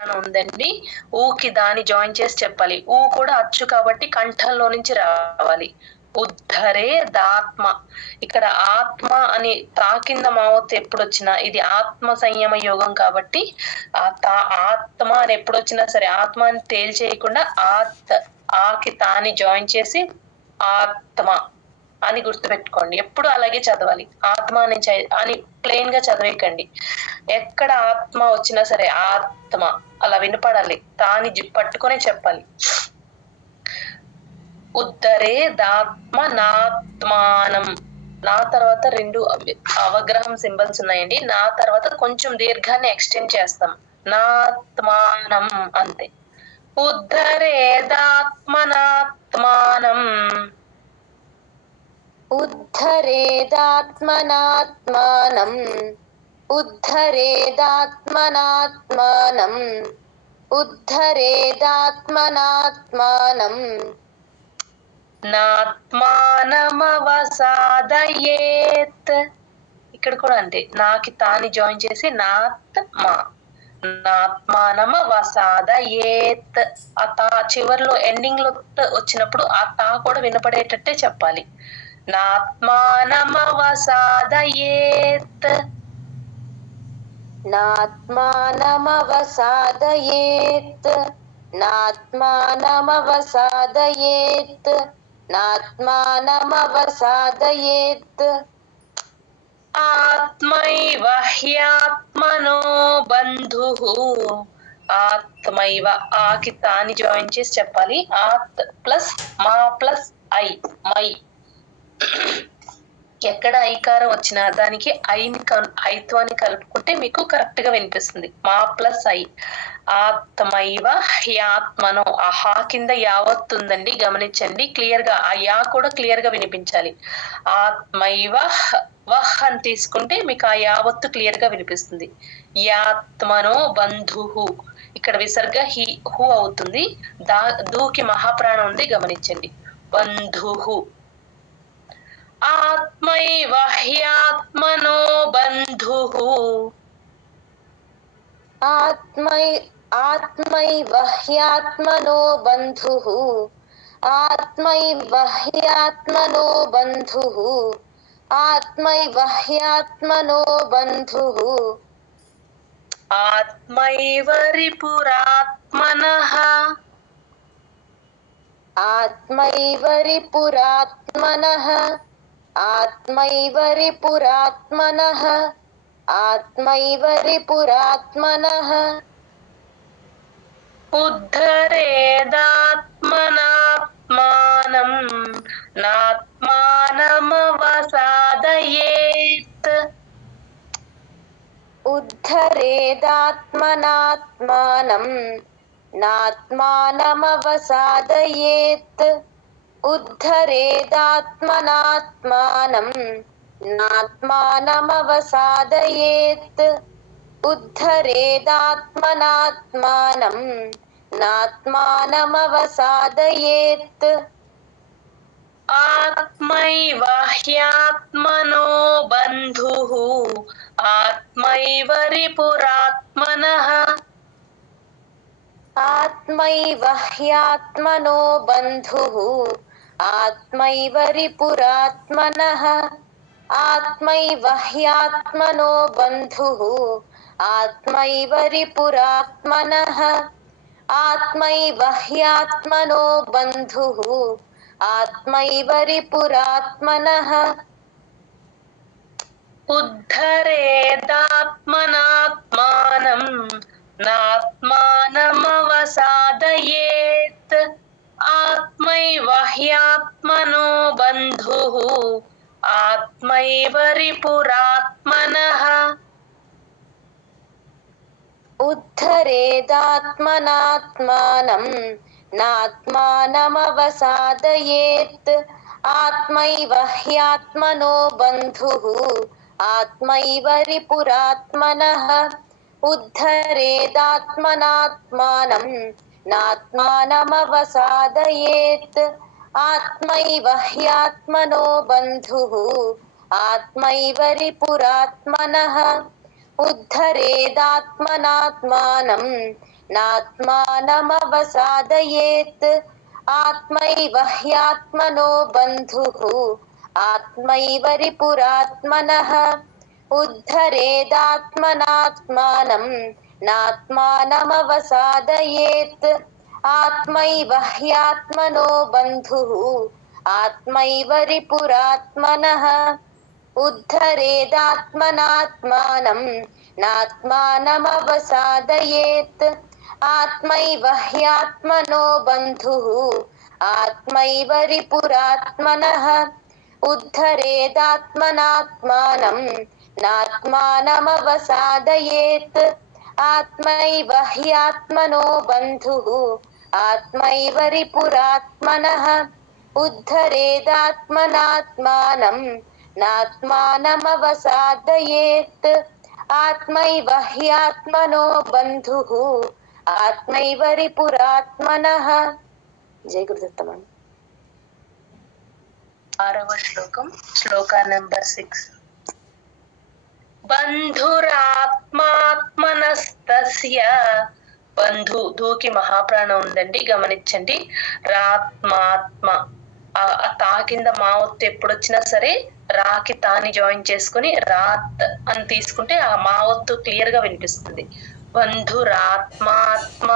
ఉందండి. ఊకి దాని జాయిన్ చేసి చెప్పాలి. ఊ కూడా అచ్చు కాబట్టి కంఠంలో నుంచి రావాలి. ఉద్ధరేదాత్మ. ఇక్కడ ఆత్మ అని తా కింద మావత్తు ఎప్పుడొచ్చినా ఇది ఆత్మ సంయమ యోగం కాబట్టి ఆత్మ అని ఎప్పుడొచ్చినా సరే ఆత్మ అని తేల్చేయకుండా ఆకి తాని జాయిన్ చేసి ఆత్మ అని గుర్తుపెట్టుకోండి. ఎప్పుడు అలాగే చదవాలి. ఆత్మ అని ప్లెయిన్ గా చదివేయకండి. ఎక్కడ ఆత్మ వచ్చినా సరే ఆత్మ అలా వినపడాలి. తాని పట్టుకునే చెప్పాలి. ఉద్ధరేదాత్మనాత్మానం. నా తర్వాత 2 అవగ్రహం సింబల్స్ ఉన్నాయండి. నా తర్వాత కొంచెం దీర్ఘాన్ని ఎక్స్టెండ్ చేస్తాం. నాత్మానం అంతే. ఉద్ధరేదాత్మనాత్మానం. ఉద్ధరేదాత్మనాత్మానం. ఉద్ధరేదాత్మనాత్మానం. ఉద్ధరేదాత్మనాత్మానం. నాత్మానమవసాదయేత్. ఇక్కడ కూడా అంతే. నాకి తాని జాయిన్ చేసి నాత్మానమవసాదయేత్. ఆ తా చివర్లో ఎండింగ్ లో వచ్చినప్పుడు ఆ తా కూడా వినపడేటట్టే చెప్పాలి. నాత్మానమవసాదయేత్. నాత్మానమవసాదయేత్. నాత్మానమవసాదయేత్. నాత్మానమవసాదయేత్. ఆత్మైవ హ్యాత్మనో బంధుః. ఆత్మైవ ఆకి తాని జాయిన్ చేసి చెప్పాలి. ఆత్ ప్లస్ మా ప్లస్ ఐ మై. ఎక్కడ ఐకారం వచ్చినా దానికి ఐత్వాన్ని కలుపుకుంటే మీకు కరెక్ట్ గా వినిపిస్తుంది. మా ప్లస్ ఐ. ఆత్మైవ హ్యాత్మనో. ఆ హా కింద యావత్ ఉందండి, గమనించండి క్లియర్ గా. ఆ యా కూడా క్లియర్ గా వినిపించాలి. ఆత్మైవ వహ్ అని తీసుకుంటే మీకు ఆ యావత్తు క్లియర్ గా వినిపిస్తుంది. యాత్మనో బంధుః. ఇక్కడ విసర్గ హు అవుతుంది. దూకి మహాప్రాణం ఉంది, గమనించండి. బంధుః. ఆత్మైవ హ్యాత్మనో బంధుః. ఆత్మైవ హ్యాత్మనో బంధుః. ఆత్మైవ హ్యాత్మనో బంధుః. ఆత్మైవ హ్యాత్మనో బంధుః. ఆత్మైవ రిపురాత్మనః. ఆత్మైవ రిపురాత్మనః. ఆత్మైవ రిపురాత్మనః. ఆత్మైవ రిపురాత్మనః. ఉద్ధరేదాత్మనాత్మానం. నాత్మానమవసాదయేత్. ఉద్ధరేదాత్మనాత్మానం. నాత్మానమవసాదయేత్. ఉద్ధరేదాత్మనాత్మానం. నాత్మానమవసాదయేత్. ఉద్ధరేదాత్మనాత్మానం. నాత్మానమవసాదయేత్. ఆత్మైవ హ్యాత్మనో బంధుః. ఆత్మైవ రిపురాత్మనః. ఆత్మైవ హ్యాత్మనో బంధుః. ఆత్మైవ రిపురాత్మనః. ఆత్మైవ హ్యాత్మనో బంధుః. ఆత్మైవ రిపురాత్మనః. ఆత్మైవ హ్యాత్మనో బంధుః. ఆత్మైవ రిపురాత్మనః. ఉద్ధరేదాత్మనాత్మానం. నాత్మానమవసాదయేత్. ఆత్మైవ హ్యాత్మనో బంధుః. ఆత్మైవ రిపురాత్మనః. ఉద్ధరేదాత్మనాత్మానం. నాత్మానమవసాదయేత్. ఆత్మైవ హ్యాత్మనో బంధుః. ఆత్మైవ రిపురాత్మనః. ఉద్ధరేదాత్మనాత్మానం. నాత్మానమవసాదయేత్. ఆత్మైవ హ్యాత్మనో బంధుః. ఆత్మైవ రిపురాత్మనః. ఉద్ధరేదాత్మనాత్మానం. नात्मानमवसादयेत् आत्मैव ह्यात्मनो बन्धुः आत्मैव रिपुरात्मनः उद्धरेदात्मनात्मानं नात्मानमवसादयेत् आत्मैव ह्यात्मनो बन्धुः आत्मैव रिपुरात्मनः उद्धरेदात्मनात्मानं नात्मानमवसादयेत् आत्मैव ह्यात्मनो बन्धुः आत्मैव रिपुरात्मनः उद्धरेदात्मनात्मानं नात्मानमवसादयेत् आत्मैव ह्यात्मनो बन्धुः आत्मैव रिपुरात्मनः उद्धरेदात्मनात्मानं नात्मानमवसादयेत् आत्मैव ह्यात्मनो बन्धुः आत्मैव रिपुरात्मनः। जय गुरुदत्त। 6వ శ్లోకం, శ్లోక నెంబర్ 6. బంధురాత్మాత్మనస్తస్య, బంధు ధూకి మహాప్రాణం ఉందండి, గమనించండి. రాత్మాత్మ, ఆ తా కింద మా ఒత్తు ఎప్పుడు వచ్చినా సరే రాకి తాని జాయిన్ చేసుకుని రాత్ అని తీసుకుంటే ఆ మా ఒత్తు క్లియర్ గా వినిపిస్తుంది. బంధురాత్మాత్మ,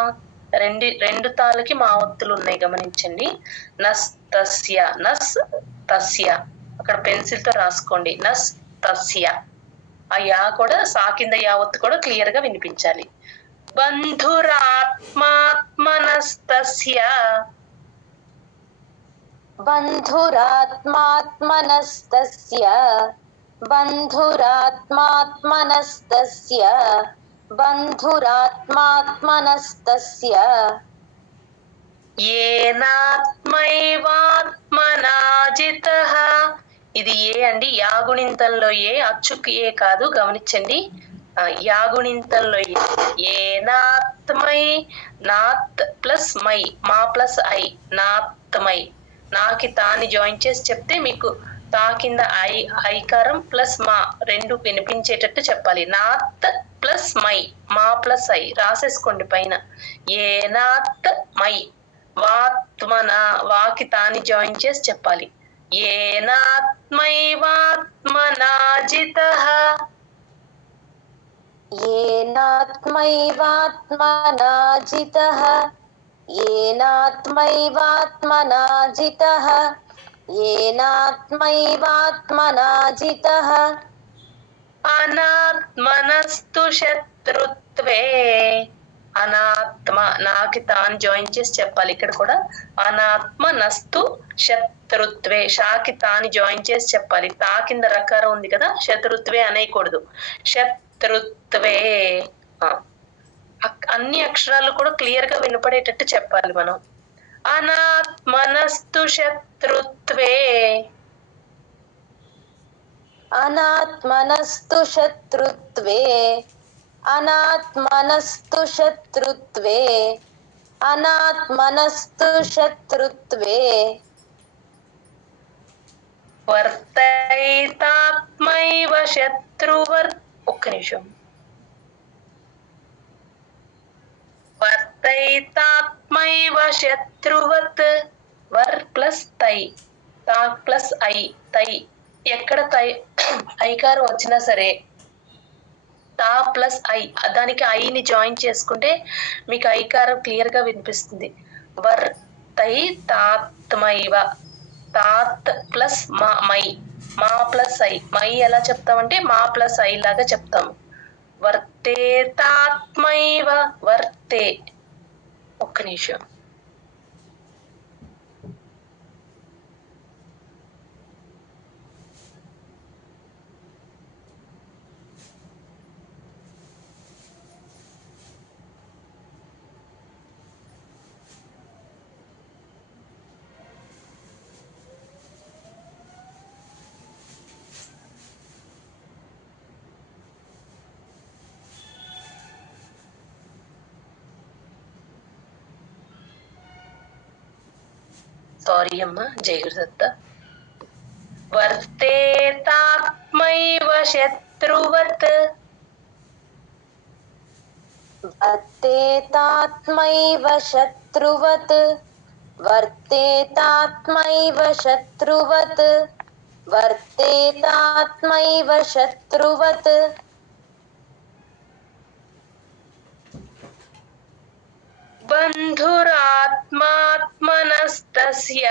రెండు తాలకి మా ఒత్తులు ఉన్నాయి, గమనించండి. నస్ తస్య, నస్ తస్య, అక్కడ పెన్సిల్ తో రాసుకోండి. నస్ తస్య, ఆ యా కూడా సా కింద యా ఒత్తు కూడా క్లియర్ గా వినిపించాలి. బంధురాత్మాత్మనస్తస్య, బంధురాత్మాత్మనస్తస్య, బంధురాత్మాత్మనస్తస్య, బంధురాత్మాత్మనస్తస్య ఏనాత్మైవాత్మనాజితః. ఇది ఏ అండి, యాగుణింతంలో ఏ, అచ్చుకు ఏ కాదు, గమనించండి. యాగుణింతంలో ఏనాత్మై, నాత్ ప్లస్ మై, మా ప్లస్ ఐ, నాత్మై. నాకి తాని జాయిన్ చేసి చెప్తే మీకు తా కింద ఐకారం ప్లస్ మా రెండు వినిపించేటట్టు చెప్పాలి. నాత్ ప్లస్ మై, మా ప్లస్ ఐ రాసేసుకోండి పైన. ఏనాత్ మై, వాత్మన, వాకి తాని జాయిన్ చేసి చెప్పాలి. ఏనాత్మైవాత్మనాజితః, ఏనాత్మైవాత్మనాజితః, ఏనాత్మైవాత్మనాజితః, ఏనాత్మైవాత్మనాజితః అనాత్మనస్తు శత్రుత్వే, అనాత్మ, నాకి తాను జాయిన్ చేసి చెప్పాలి. ఇక్కడ కూడా అనాత్మ నస్తు శత్రుత్వే, షాకి తాని జాయిన్ చేసి చెప్పాలి. తా కింద రకారం ఉంది కదా, శత్రుత్వే అనేయకూడదు. శత్రుత్వే, అన్ని అక్షరాలు కూడా క్లియర్ గా వినపడేటట్టు చెప్పాలి మనం. అనాత్మనస్తు శత్రుత్వే, అనాత్మనస్తు శత్రుత్వే, అనాత్మనస్తు శత్రుత్వే, అనాత్మనస్తు శత్రుత్వే వర్తైతాత్మైవ శత్రువర్, ఒక్క నిమిషం. వర్తైతాత్మైవ శత్రువత్, వర్ ప్లస్ తై, తా ప్లస్ ఐ, తై. ఎక్కడ తై ఐకారం వచ్చినా సరే తా ప్లస్ ఐ, దానికి ఐని జాయిన్ చేసుకుంటే మీకు ఐకారం క్లియర్ గా వినిపిస్తుంది. వర్ తై తాత్మైవ, తాత్ ప్లస్ మా, మై, మా ప్లస్ ఐ. మై ఎలా చెప్తామంటే మా ప్లస్ ఐ లాగా చెప్తాము. వర్తే తాత్మైవ, వర్తే, ఒక్క నిమిషం. సారీ అమ్మా, జయ గురుదత్త. వర్తేతాత్మైవ శత్రువత్, वर्तेतात्मैव शत्रुवत् वर्तेतात्मैव शत्रुवत् वर्तेतात्मैव शत्रुवत् बन्धुरात्मात्मनस्तस्य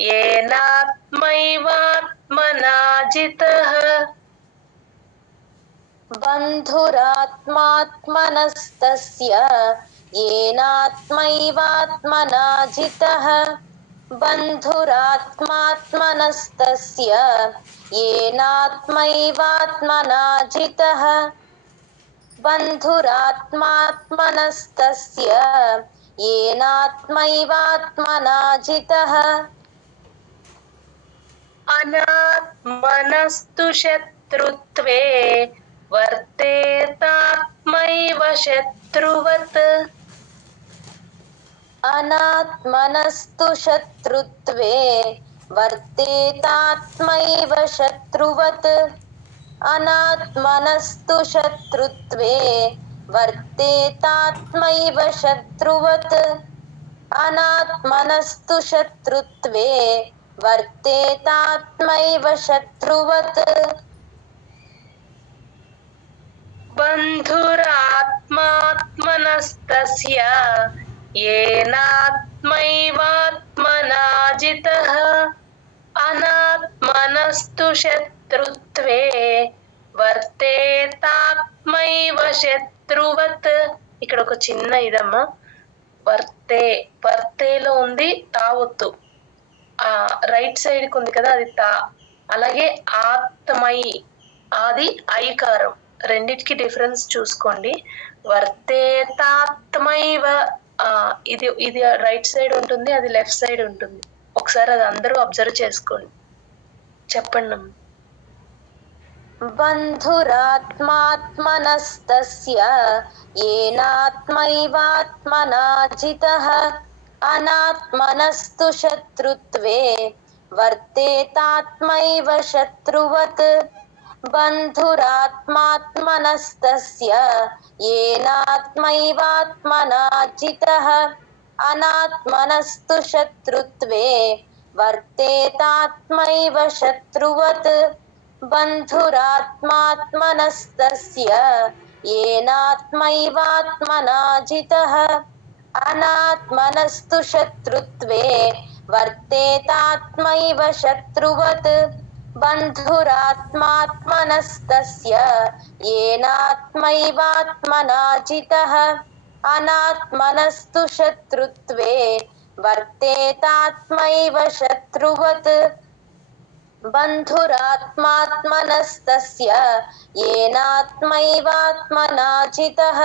येनात्मैवात्मना जितः बन्धुरात्मात्मनस्तस्य येनात्मैवात्मना जितः बन्धुरात्मात्मनस्तस्य येनात्मैवात्मना जितः बन्धुरात्मात्मनस्तस्य येनात्मैवात्मना जितः अनात्मनस्तु शत्रुत्वे वर्तेतात्मैव शत्रुवत् अनात्मनस्तु शत्रुत्वे वर्तेतात्मैव शत्रुवत् अनात्मनस्तु शत्रुत्वे वर्तेतात्मैव शत्रुवत् अनात्मनस्तु शत्रुत्वे वर्तेतात्मैव शत्रुवत् बन्धुरात्मात्मनस्तस्य येनात्मैवात्मना जितः अनात्मनस्तु शत्रुत्वे వర్తేతాత్మైవ శత్రువత్. ఇక్కడ ఒక చిన్న ఇదమ్మా, వర్తేలో ఉంది తావొత్తు, ఆ రైట్ సైడ్ కి ఉంది కదా అది తా. అలాగే ఆత్మయి అది ఐకారం, రెండిటికి డిఫరెన్స్ చూసుకోండి. వర్తేతాత్మైవ ఇది ఇది రైట్ సైడ్ ఉంటుంది, అది లెఫ్ట్ సైడ్ ఉంటుంది. ఒకసారి అది అందరూ అబ్జర్వ్ చేసుకోండి, చెప్పండి. బంధురాత్మాత్మనస్తస్య येनात्मैवात्मना जितः अनात्मनस्तु शत्रुत्वे वर्तेतात्मैव शत्रुवत् बन्धुरात्मात्मनस्तस्य येनात्मैवात्मना जितः अनात्मनस्तु शत्रुत्वे वर्तेतात्मैव शत्रुवत् बन्धुरात्मात्मनस्तस्य येनात्मैवात्मना जितः अनात्मनस्तु शत्रुत्वे वर्तेतात्मैव शत्रुवत् बन्धुरात्मात्मनस्तस्य येनात्मैवात्मना जितः अनात्मनस्तु शत्रुत्वे वर्तेतात्मैव शत्रुवत् बन्धुरात्मात्मनस्तस्य येनात्मैवात्मना जितः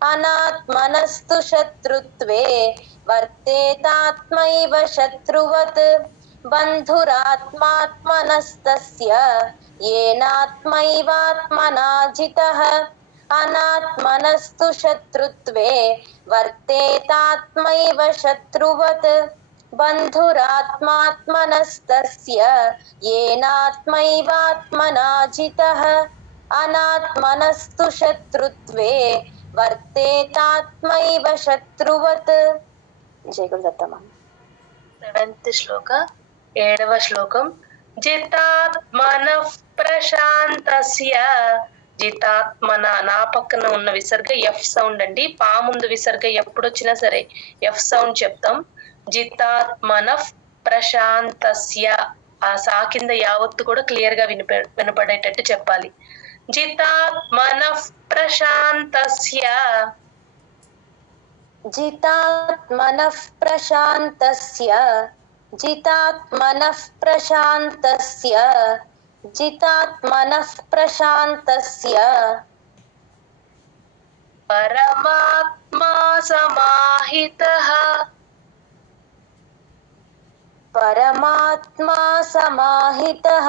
अनात्मनस्तु शत्रुत्वे वर्तेतात्मैव शत्रुवत् बन्धुरात्मात्मनस्तस्य येनात्मैवात्मना जितः अनात्मनस्तु शत्रुत्वे वर्तेतात्मैव शत्रुवत् बन्धुरात्मात्मनस्तस्य येनात्मैवात्मना जितः अनात्मनस्तु शत्रुत्वे वर्तेतात्मैव शत्रुवत्. जय गुरुदत्तमा. 7th శ్లోక 7వ శ్లోకం. జితాత్మనః ప్రశాంతస్య. జితాత్మన నా పక్కన ఉన్న విసర్గ ఎఫ్ సౌండ్ అండి. పా ముందు విసర్గ ఎప్పుడు వచ్చినా సరే ఎఫ్ సౌండ్ చెప్తాం. జితాత్మనః ప్రశాంతస్య, ఆ సా కింద యావత్తు కూడా క్లియర్ గా వినపడేటట్టు చెప్పాలి. జితాత్మనః ప్రశాంతస్య. जितात्मनः प्रशान्तस्य जितात्मनः प्रशान्तस्य जितात्मनः प्रशान्तस्य परमात्मा समाहितः. परमात्मा समाहितः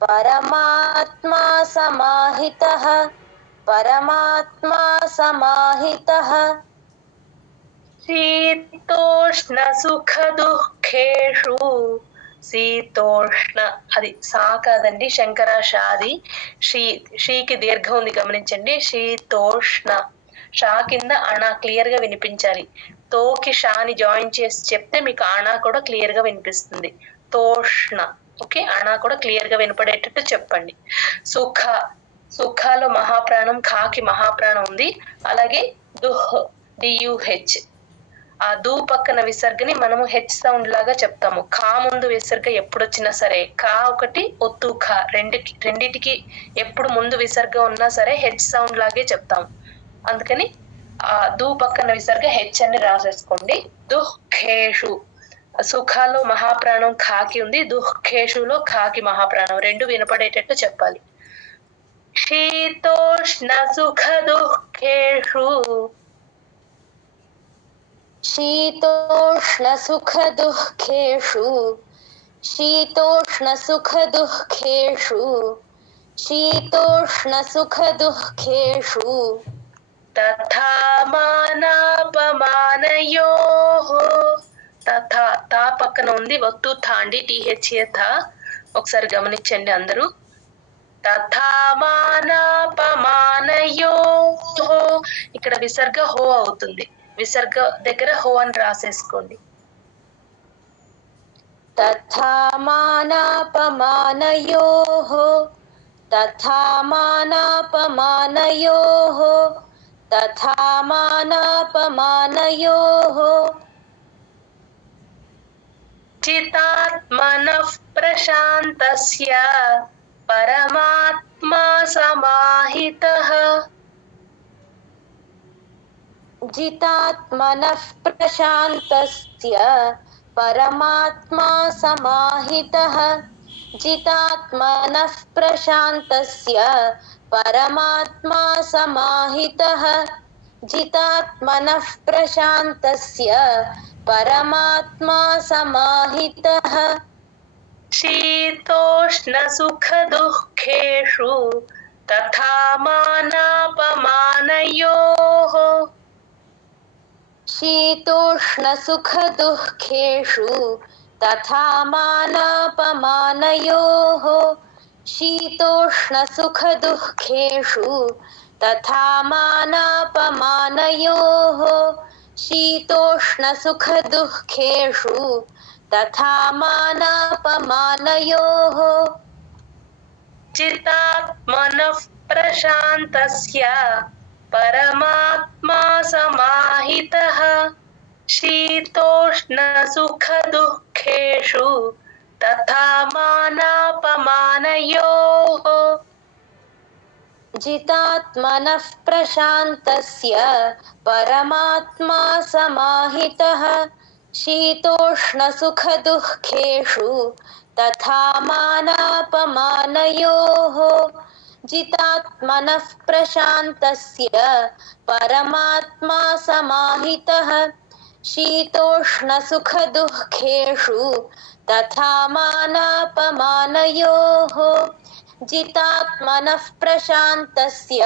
परमात्मा समाहितः परमात्मा समाहितः శీతోష్ణ సుఖ దుఃఖేషు. శీతోష్ణ అది సా కాదండి, శంకరాషాది. షీకి దీర్ఘం ఉంది గమనించండి. శీతోష్ణ షా కింద అణా క్లియర్ గా వినిపించాలి. తోకి షాని జాయిన్ చేసి చెప్తే మీకు అణా కూడా క్లియర్ గా వినిపిస్తుంది. తోష్ణ. ఓకే, అణా కూడా క్లియర్ గా వినపడేటట్టు చెప్పండి. సుఖ, సుఖాలో మహాప్రాణం, ఖాకి మహాప్రాణం ఉంది. అలాగే దుహ్, డియుహెచ్, ఆ దు పక్కన విసర్గని మనము హెచ్ సౌండ్ లాగా చెప్తాము. ఖా ముందు విసర్గ ఎప్పుడు వచ్చినా సరే, కా ఒకటి, ఒత్తు ఖా రెండిటికి ఎప్పుడు ముందు విసర్గ ఉన్నా సరే హెచ్ సౌండ్ లాగే చెప్తాము. అందుకని ఆ దు పక్కన విసర్గ హెచ్ అని రాసేసుకోండి. దుఃఖేషు, సుఖాలో మహాప్రాణం ఖాకి ఉంది, దుఃఖేషులో ఖాకి మహాప్రాణం, రెండు వినపడేటట్టు చెప్పాలి. శీతోష్ణ సుఖ దుఃఖేషు, शीतोष्ण सुख दुःखेषु, शीतोष्ण सुख दुःखेषु, शीतोष्ण सुख दुःखेषु, తథా మానాపమానయోః. తథా, తా పక్కన ఉంది ఒత్తు థాండి టీహెచ్ థా. ఒకసారి గమనించండి అందరూ. తథా మానాపమానయోః, ఇక్కడ విసర్గ హో అవుతుంది. విసర్గ దగ్గర హో అని రాసేసుకోండి. तथा मानापमानयोः, तथा मानापमानयोः, तथा मानापमानयोः, చితాత్మనః ప్రశాంతస్య పరమాత్మా సమాహితః. जितात्मनः प्रशान्तस्य परमात्मा समाहितः, जितात्मनः प्रशान्तस्य परमात्मा समाहितः, जितात्मनः प्रशान्तस्य परमात्मा समाहितः. శీతోష్ణ సుఖ దుఃఖేషు తథా మానాపమానయోః. शीतोष्ण सुख दुःखेषु तथा मानापमानयोः, शीतोष्ण सुख दुःखेषु तथा मानापमानयोः, शीतोष्ण सुख दुःखेषु तथा मानापमानयोः. చితాత్మనః ప్రశాంతస్య పరమాత్మా సమాహితః, శీతోష్ణ సుఖ దుఃఖేషు తథా మానాపమానయోః. जितात्मनः प्रशान्तस्य परमात्मा समाहितः, शीतोष्ण सुख दुःखेषु तथा मानापमानयोः, जितात्मनः प्रशान्तस्य परमात्मा समाहितः, शीतोष्ण सुख दुःखेषु तथा मानापमानयोः, जितात्मनः प्रशान्तस्य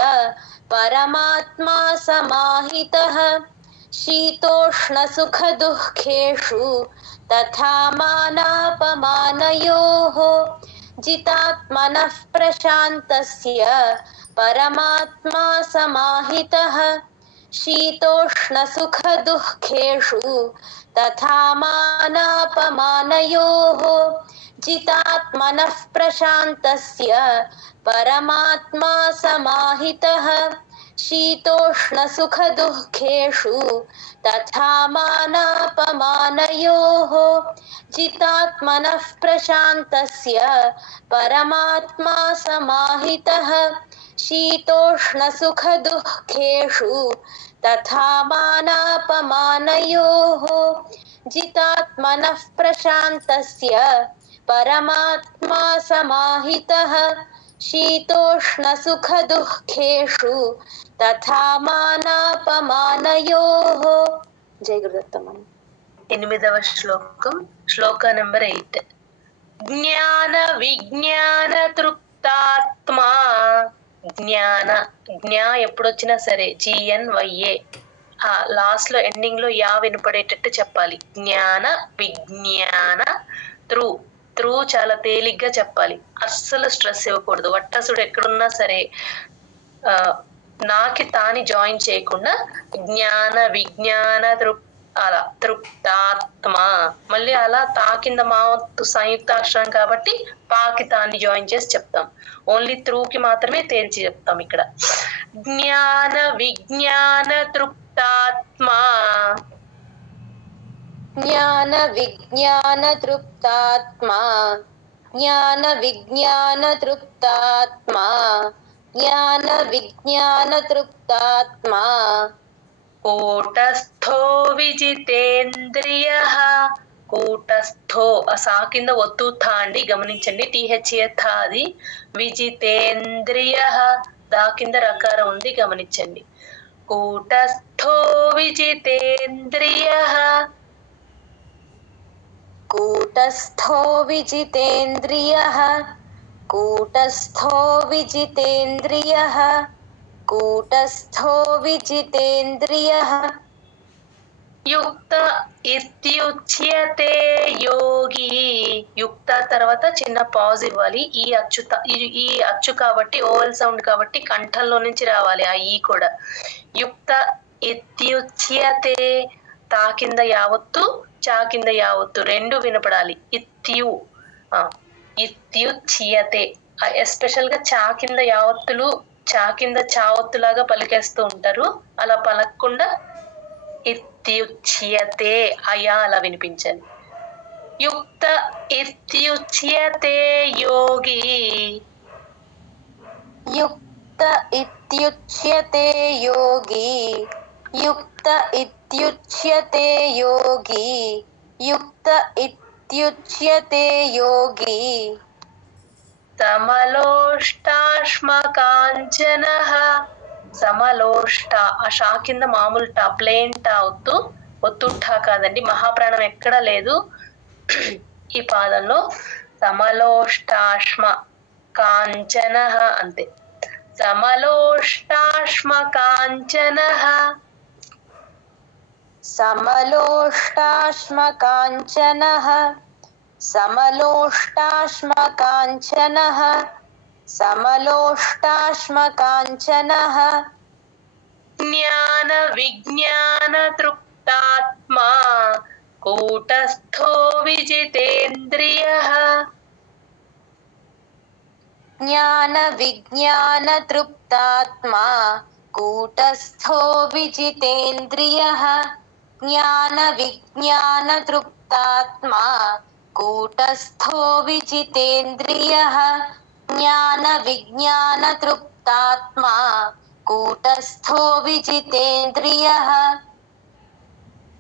परमात्मा समाहितः, शीतोष्ण सुख दुःखेषु तथा मानापमानयोः, जितात्मनः प्रशान्तस्य परमात्मा समाहितः, शीतोष्ण सुख दुःखेषु तथा मानापमानयोः, जितात्मनः प्रशान्तस्य परमात्मा समाहितः, शीतोष्ण सुख दुःखेषु तथा मानापमानयोः, जितात्मनः प्रशान्तस्य परमात्मा समाहितः, शीतोष्ण सुख दुःखेषु तथा मानापमानयोः, जितात्मनः प्रशान्तस्य परमात्मा समाहितः, शीतोष्ण सुख दुःखेषु तथा मानापमानयोः. जय गुरुदत्तमन. 8వ శ్లోకం, శ్లోక నెంబర్ 8. జ్ఞాన విజ్ఞాన తృప్తాత్మా. జ్ఞాన, జ్ఞా ఎప్పుడొచ్చినా సరే GNYA, ఆ లాస్ట్ లో ఎండింగ్ లో యా వినపడేటట్టు చెప్పాలి. జ్ఞాన విజ్ఞాన త్రూ, త్రూ చాలా తేలిగ్గా చెప్పాలి. అస్సలు స్ట్రెస్ ఇవ్వకూడదు. వట్టసుడు ఎక్కడున్నా సరే నాకి తాని జాయిన్ చేయకుండా జ్ఞాన విజ్ఞాన అలా తృప్తాత్మ. మళ్ళీ అలా తా కింద మావత్తు సంయుక్తాక్షరం కాబట్టి పాకి తాన్ని జాయిన్ చేసి చెప్తాం. ఓన్లీ త్రూకి మాత్రమే తేల్చి చెప్తాం ఇక్కడ. జ్ఞాన విజ్ఞాన తృప్తాత్మ. జ్ఞాన విజ్ఞాన తృప్తాత్మ. జ్ఞాన విజ్ఞాన తృప్తాత్మ. జ్ఞాన విజ్ఞాన తృప్తాత్మ. కూటస్థో విజితేంద్రియ. కూటస్థో ఆ సా కింద ఒత్తు థా అండి, గమనించండి. టీహెచ్ఏ థా అది. విజితేంద్రియ దా కింద రకారం ఉంది, గమనించండి. కూటస్థో విజితేంద్రియ. కూటస్థో విజితేంద్రియ. కూటస్థో విజితేంద్రియ. కూటస్థో విజితేంద్రియ. యుక్త ఇత్యుచ్యతే యోగి. యుక్త తర్వాత చిన్న పాజ్ ఇవ్వాలి. ఈ అచ్చు కాబట్టి ఓవల్ సౌండ్ కాబట్టి కంఠంలో నుంచి రావాలి ఆ ఈ కూడా. యుక్త ఇత్యుచ్యతే. తా కింద యావత్తు, చా కింద యావత్తు రెండు వినపడాలి. ఇత్యుచ్యతే. ఎస్పెషల్ గా చా కింద యావత్తులు, చా కింద చావత్తులాగా పలికేస్తూ ఉంటారు. అలా పలకకుండా ఇత్యుచ్యతే అయా అలా వినిపించాలి. యుక్త ఇత్యుచ్యతే యోగి. యుక్త ఇత్యుచ్యతే యోగి. యుక్త ఇత్యుచ్యతే యోగి. యుక్త ఇత్యుచ్యతే యోగి. సమలోష్టాశ్మకాంచనః. సమలోష్ట ఆ షా కింద మామూలు టా, ప్లేన్ టా ఒత్తు, ఒత్తుట్టా కాదండి. మహాప్రాణం ఎక్కడా లేదు ఈ పాదంలో. సమలోష్టాశ్మ కాంచనః అంతే. సమలోష్టాశ్మ కాంచనః. సమలోష్టాశ్మ కాంచనః. సమలోష్టాశ్మ కాంచనః. సమలోష్టాశ్మ కాంచనః. జ్ఞాన విజ్ఞాన తృప్తాత్మా. కూటస్థో విజితేంద్రియః. జ్ఞాన విజ్ఞాన తృప్తాత్మా. కూటస్థో విజితేంద్రియః. జ్ఞాన విజ్ఞాన తృప్తాత్మా. కూటస్థో విజితేంద్రియః. జ్ఞాన విజ్ఞాన తృప్తాత్మా. కూటస్థో విజితేంద్రియః.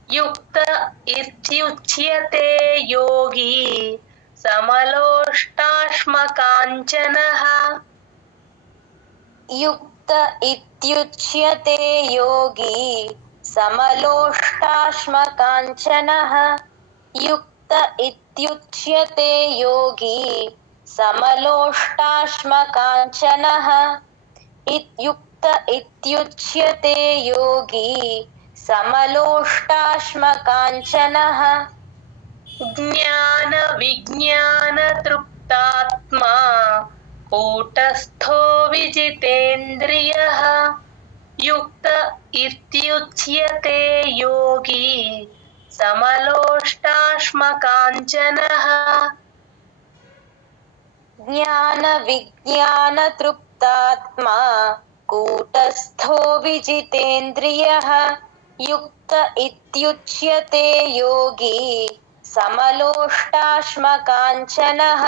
యుక్త ఇత్యుచ్యతే యోగి. సమలోష్టాశ్మ కాంచనః. యుక్త ఇత్యుచ్యతే యోగి. సమలోష్టాశ్మ కాంచనః. యుక్త ఇత్యుచ్యతే యోగి. సమలోష్టాశ్మ కాంచనః. యుక్త ఇత్యుచ్యతే యోగి. సమలోష్టాశ్మ కాంచనః. జ్ఞాన విజ్ఞాన తృప్తాత్మా. కూటస్థో విజితేంద్రియః. యుక్త ఇత్యుచ్యతే యోగి. సమలోష్టాశ్మ కాంచనః. జ్ఞాన విజ్ఞాన తృప్తాత్మా. కూటస్థో విజితేంద్రియః. యుక్త ఇత్యుచ్యతే యోగి. సమలోష్టాశ్మ కాంచనః.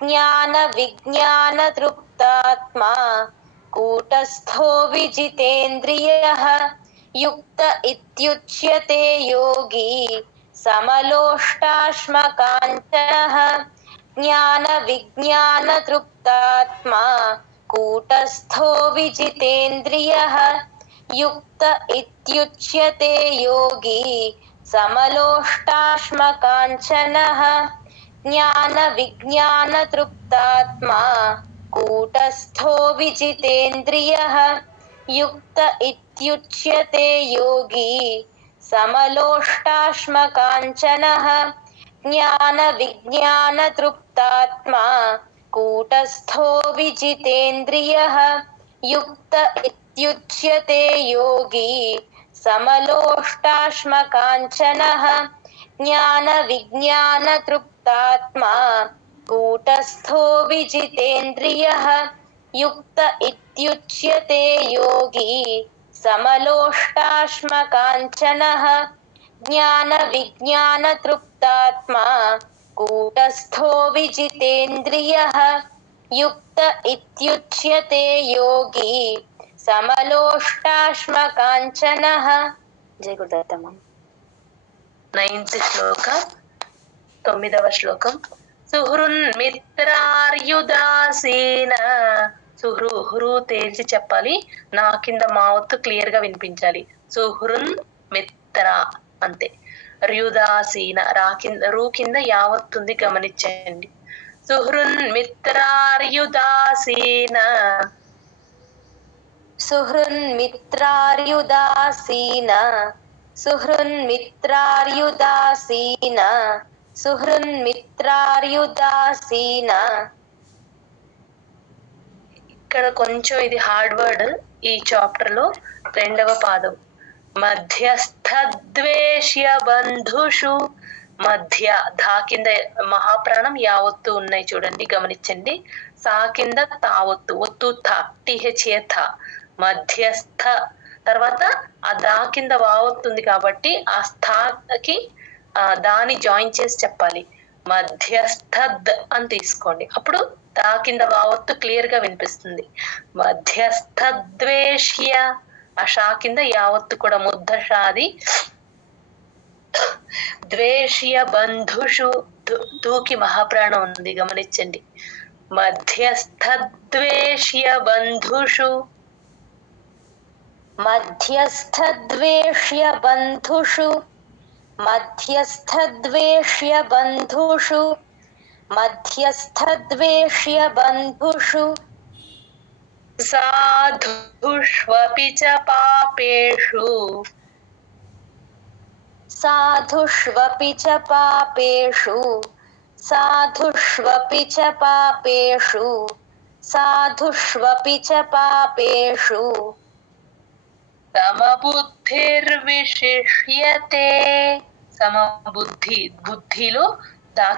జ్ఞాన విజ్ఞాన తృప్తాత్మా. కూటస్థో విజితేంద్రియః. యుక్త ఇత్యుచ్యతే యోగి. సమలోష్టాశ్మ కాంచనః. జ్ఞాన విజ్ఞాన తృప్తాత్మా. కూటస్థో విజితేంద్రియః. యుక్త ఇత్యుచ్యతే యోగి. సమలోష్టాశ్మ కాంచనః. జ్ఞాన విజ్ఞాన తృప్తాత్మా. కూటస్థో విజితేంద్రియః. యుక్త ఇత్యుచ్యతే యోగి. సమలోష్టాశ్మ కాంచనః. జ్ఞాన విజ్ఞాన తృప్తాత్మా. కూటస్థో విజితేంద్రియః. యుక్త इत्युच्यते योगी समलोष्टाश्मकाञ्चनः ज्ञानविज्ञानतृप्तात्मा कूटस्थो विजितेन्द्रियः युक्त इत्युच्यते योगी समलोष्टाश्मकाञ्चनः ज्ञानविज्ञानतृप्तात्मा कूटस्थो विजितेन्द्रियः युक्त इत्युच्यते योगी समलोष्टाश्मकाञ्चनः. జయ గురుదత్తమ్మ. 9th శ్లోక 9వ శ్లోకం. సుహృన్మిత్రార్యుదాసీన. సుహృ తేల్చి చెప్పాలి, నా కింద మావత్తు క్లియర్ గా వినిపించాలి. సుహృన్ మిత్ర అంతే. ర్యుదాసీన రూ కింద యావత్తుంది గమనించండి. సుహృన్మిత్రార్యుదాసీన. సుహృన్మిత్రార్యుదాసీన సుహృన్మిత్రార్యుదాసీన సుహృన్మిత్రార్యుదాసీన. ఇక్కడ కొంచెం ఇది హార్డ్ వర్డ్ ఈ చాప్టర్ లో. 2వ పాదం. మధ్యస్థద్వేష్య బంధుషు. మధ్య ధా కింద మహాప్రాణం యావత్తు ఉన్నాయి చూడండి, గమనించండి. సా కింద తావత్తు, ఒత్తు థ, టిహెచ్ఏ థ. మధ్యస్థ తర్వాత ఆ దా కింద వావత్తుంది కాబట్టి ఆ స్థాకి దాని జాయిన్ చేసి చెప్పాలి. మధ్యస్థద్ అని తీసుకోండి, అప్పుడు దా కింద వావత్తు క్లియర్ గా వినిపిస్తుంది. మధ్యస్థద్వేష్య. ఆ షా కింద యావత్తు కూడా ముద్ద షాది. ద్వేష్య బంధుషు. దూకి మహాప్రాణం ఉంది గమనించండి. మధ్యస్థద్వేష్య బంధుషు. మధ్యస్థద్వేష్య బంధుషు మధ్యస్థద్వేష్య బంధుషు మధ్యస్థద్వేష్య బంధుషు. సాధుష్వపి చ పాపేషు. సాధుష్వపి చ పాపేషు సాధుష్వపి చ పాపేషు సాధుష్వపి చ పాపేషు. సమబుద్ధిర్విశిష్యతే. సమబుద్ధి, బుద్ధిలో దా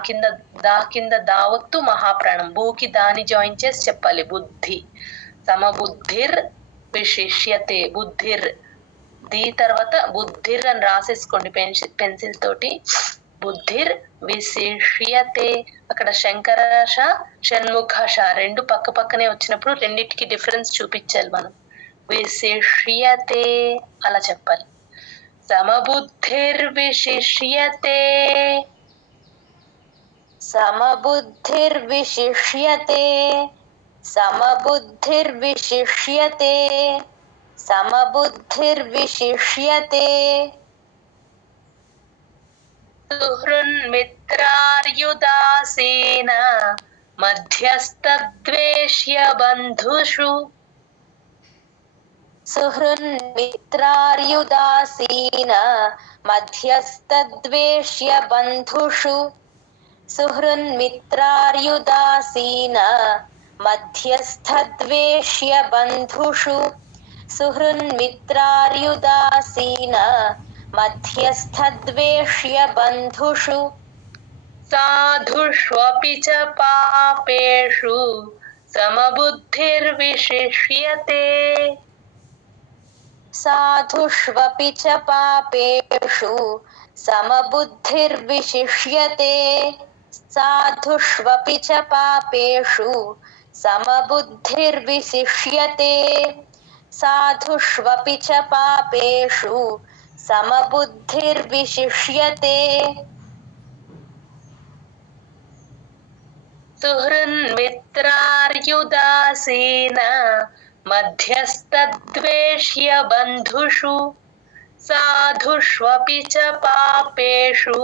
కింద దావత్తు మహాప్రాణం, భూకి దాని జాయిన్ చేసి చెప్పాలి. బుద్ధి. సమబుద్ధిర్ విశిష్యతే. బుద్ధిర్ దీ తర్వాత బుద్ధిర్ అని రాసేసుకోండి పెన్సిల్ తోటి. బుద్ధిర్ విశిష్యతే. అక్కడ శంకరష షణ్ముఖష రెండు పక్క పక్కనే వచ్చినప్పుడు రెండింటికి డిఫరెన్స్ చూపించాలి మనం. విశిష్యతే అలా చెప్పాలి. సమబుద్ధిర్విశిష్యతే. సమబుద్ధిర్విశిష్యతే సమబుద్ధిర్విశిష్యతే సమబుద్ధిర్విశిష్యతే. సుహృన్మిత్రార్యుదాసీన మధ్యస్థద్వేష్య బంధుషు. సుహృన్మిత్రార్యుదాసీన మధ్యస్థద్వేష్య బంధుషు సుహృన్మిత్రార్యుదాసీన మధ్యస్థద్వేష్య బంధుషు సుహృన్మిత్రార్యుదాసీన మధ్యస్థద్వేష్య బంధుషు. సాధుష్వపి చ పాపేషు సమబుద్ధిర్విశిష్యతే. సాధుష్వపి చ పాపేషు సమబుద్ధిర్విశిష్యతే. సాధుష్వపి చ పాపేషు సమబుద్ధిర్విశిష్యతే. సాధుష్వపి చ పాపేషు సమబుద్ధిర్విశిష్యతే. సుహృన్మిత్రార్యుదాసీన మధ్యస్థద్వేష్య బంధుషు సాధుష్వపి చ పాపేషు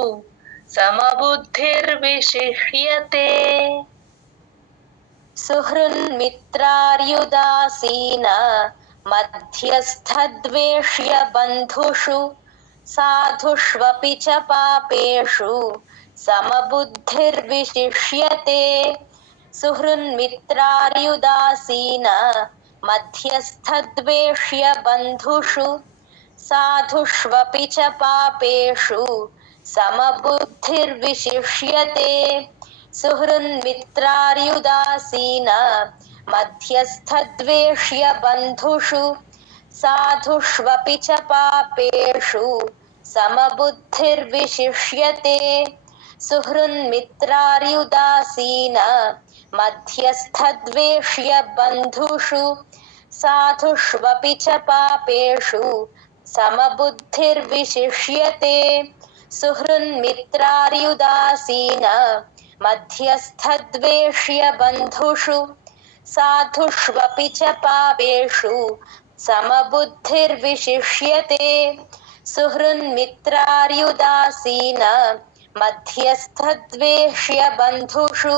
సమబుద్ధిర్విశిష్యతే. సుహృన్మిత్రార్యుదాసీన మధ్యస్థద్వేష్య బంధుషు సాధుష్వపి చ పాపేషు సమబుద్ధిర్విశిష్యతే. సుహృన్మిత్రార్యుదాసీన మధ్యస్థద్వేష్య బంధుషు సాధుష్వపి చ పాపేషు సమబుద్ధిర్విశిష్యతే సుహృన్మిత్రార్యుదాసీన మధ్యస్థద్వేష్య బంధుషు సాధుష్వపి చ పాపేషు సమబుద్ధిర్విశిష్యతే సుహృన్మిత్రార్యుదాసీన మధ్యస్థద్వేష్య బంధుషు సాధుష్వపి చ పాపేషు సమబుద్ధిర్విశిష్యతే సుహృన్మిత్రార్యుదాసీన మధ్యస్థద్వేష్య బంధుషు సాధుష్వపి చ పాపేషు సమబుద్ధిర్విశిష్యతే సుహృన్మిత్రార్యుదాసీన మధ్యస్థద్వేష్య బంధుషు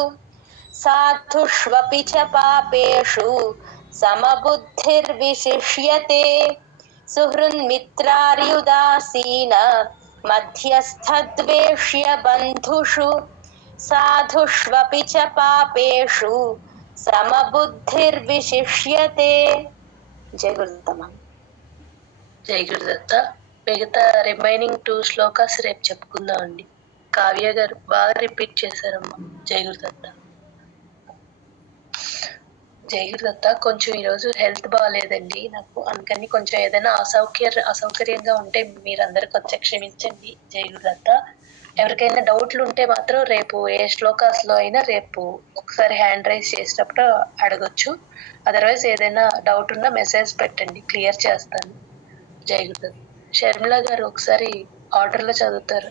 సాధుష్వపి చ పాపేషు సమబుద్ధిర్విశిష్యతే సుహృన్మిత్రార్యుదాసీన మధ్యస్థద్వేష్య బంధుషు సాధుష్వపి చ పాపేషు సమబుద్ధిర్విశిష్యతే. జై గురుదత్త. జై గురుదత్త. మిగతా రిమైనింగ్ 2 శ్లోకాస్ రేపు చెప్పుకుందాం అండి. కావ్య గారు బాగా రిపీట్ చేశారమ్మా. జై గురుదత్త. జై గురుదత్త. కొంచెం ఈరోజు హెల్త్ బాగాలేదండి నాకు, అందుకని కొంచెం ఏదైనా అసౌకర్యంగా ఉంటే మీరందరూ కొంచెం క్షమించండి. జై గురుదత్త. ఎవరికైనా డౌట్లు ఉంటే మాత్రం రేపు ఏ శ్లోకాస్ లో అయినా రేపు ఒకసారి హ్యాండ్ రైజ్ చేసినప్పుడు అడగొచ్చు. అదర్వైజ్ ఏదైనా డౌట్ ఉన్నా మెసేజ్ పెట్టండి, క్లియర్ చేస్తాను. జై గురుదత్త. షర్మిల గారు ఒకసారి ఆర్డర్ లో చదువుతారు.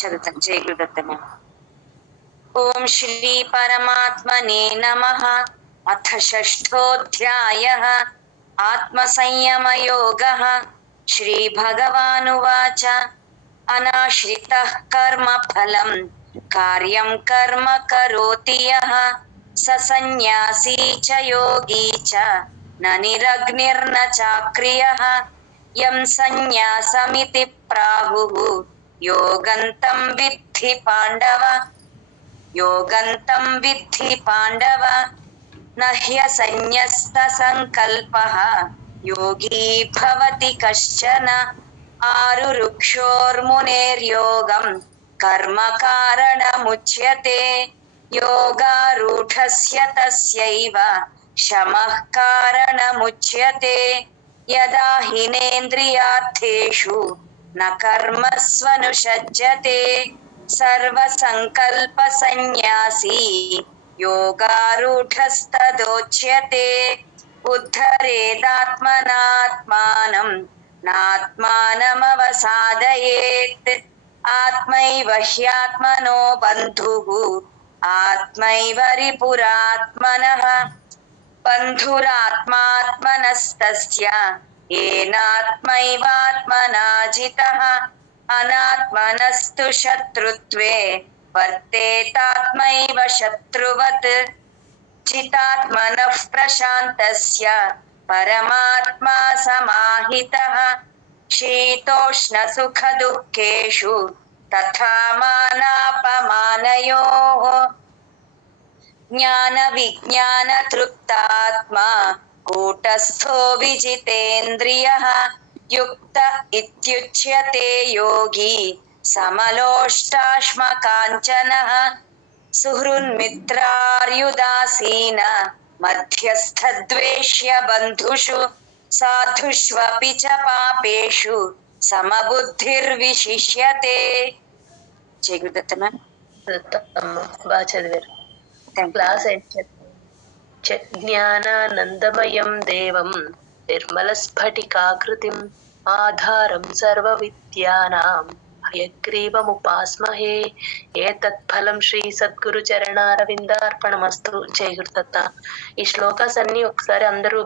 చదువుతాను. జై గురుదత్త. ఓం శ్రీ పరమాత్మనే నమః. అథ షష్ఠోऽధ్యాయః ఆత్మ సంయమ యోగః. శ్రీ భగవానువాచ అనాశ్రితః కర్మ ఫలం కార్యం కర్మ కరోతి యః స సన్యాసీ చ యోగీ చ న నిరగ్నిర్న చాక్రియః యం సన్యాసమితి ప్రాహుః యోగంతం విద్ధి పాండవ. యోగంతం విద్ధి పాండవ న హ్యసన్యస్త సంకల్పః యోగీ భవతి కశ్చన. ఆరురుక్షోర్మునేర్యోగం కర్మ కారణముచ్యతే యోగారూఢస్య తస్యైవ శమః కారణముచ్యతే. యదా హినేంద్రియార్థేషు న కర్మస్వనుషజ్జతే సర్వసంకల్ప సన్యాసీ యోగారూఢస్తదోచ్యతే. ఉద్ధరేదాత్మనాత్మానం నాత్మానమవసాదయేత్. ఆత్మైవ హ్యాత్మనో బంధుః ఆత్మైవ రిపురాత్మనః. బంధురాత్మాత్మనస్తస్య ఏనాత్మైవాత్మనా జితః. అనాత్మనస్తు శత్రుత్వే వర్తేతాత్మైవ శత్రువత్. చితాత్మనః ప్రశాంతస్య పరమాత్మా సమాహితః. శీతోష్ణ సుఖ దుఃఖేషు తథా మానాపమానయోః. జ్ఞాన విజ్ఞాన తృప్తాత్మా కూటస్థో విజితేంద్రియః. యుక్త ఇత్యుచ్యతే యోగి సమలోష్టాశ్మకాంచనః. సుహృన్మిత్రార్యుదాసీన మధ్యస్థద్వేష్య బంధుషు సాధుష్వపి చ పాపేషు సమబుద్ధిర్విశిష్యతే. జై గురుదత్త. బాగా చదివారు. క్లాస్ జ్ఞానానందమయం దేవం నిర్మల స్ఫటికాకృతిం ఆధారం సర్వ విద్యానాం హయగ్రీవముపాస్మహే. ఏతత్ఫలం శ్రీ సద్గురు చరణారవిందార్పణమస్తు. జై గురుదత్త. ఈ శ్లోకాస్ అన్ని ఒకసారి అందరూ